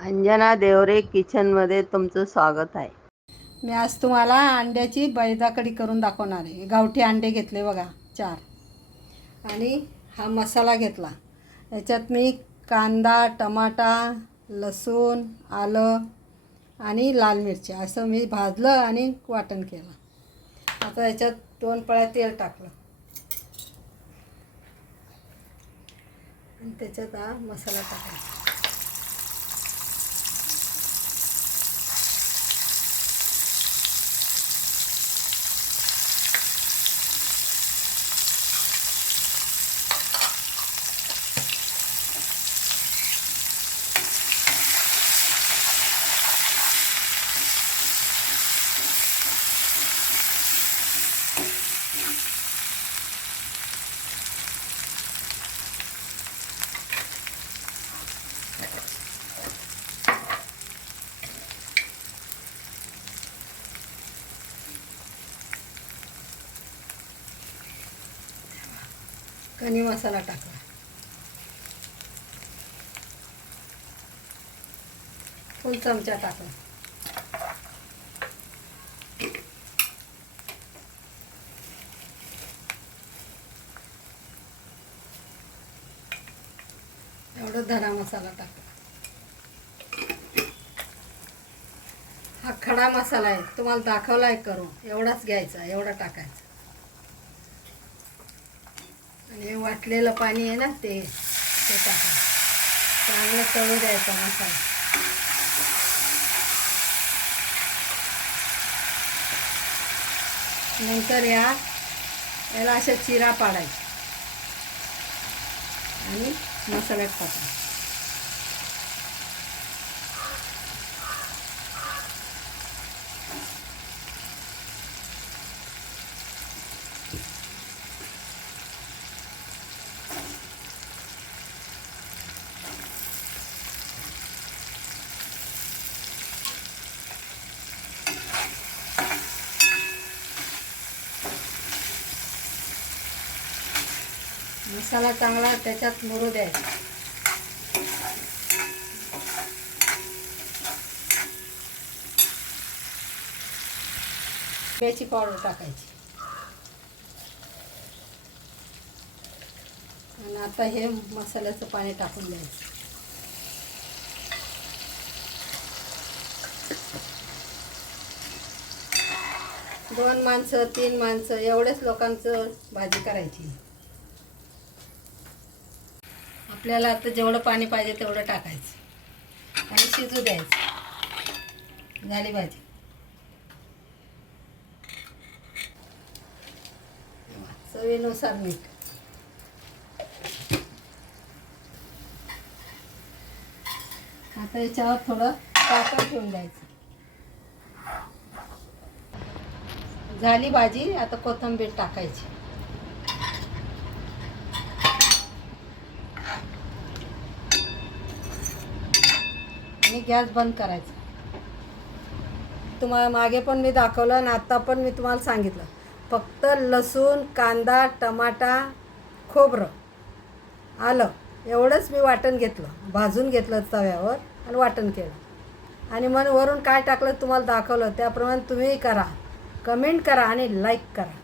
अंजना देवरे किचनमध्ये तुमचं स्वागत आहे. मी आज तुम्हाला अंड्याची बैदाकडी करून दाखवणार आहे. गावठी अंडे घेतले बघा चार. आणि हा मसाला घेतला. याच्यात मी कांदा टमाटा लसूण आलं आणि लाल मिरची असं मी भाजलं आणि वाटण केलं. आता याच्यात दोन पळ्या तेल टाकलं. आणि त्याच्यात हा मसाला टाकला कणी मसाला टाकला फुल चमचा टाकला एवढं धना मसाला टाकला हा खडा मसाला आहे तुम्हाला दाखवला आहे करून एवढाच घ्यायचा एवढा टाकायचा. आणि वाटलेलं पाणी आहे ना ते ते टाका. चांगलं तळू द्यायचा मसाला. नंतर या याला अशा चिरा पाडायच्या. आणि मसाल्यात टाका. मसाला चांगला त्याच्यात मुरू द्यायचा वेची पावडर टाकायची. आणि आता हे मसाल्याचं पाणी टाकून द्यायचं. दोन माणसं तीन माणसं एवढेच लोकांचं भाजी करायची. आपल्याला आता जेवढं पाणी पाहिजे तेवढं टाकायचं. आणि शिजू द्यायचं. झाली भाजी. चवीनुसार मीठ. आता याच्यावर थोडं पातळ ठेवून द्यायचं. झाली भाजी आता कोथिंबीर टाकायची. आणि गॅस बंद करायचा. तुम्हाला मागे पण मी दाखवलं आणि आत्ता पण मी तुम्हाला सांगितलं. फक्त लसूण कांदा टमाटा खोबरं आलं. एवढंच मी वाटण घेतलं. भाजून घेतलं तव्यावर आणि वाटण केलं. आणि मग वरून काय टाकलं तुम्हाला दाखवलं त्याप्रमाणे तुम्हीही करा. कमेंट करा आणि लाईक करा.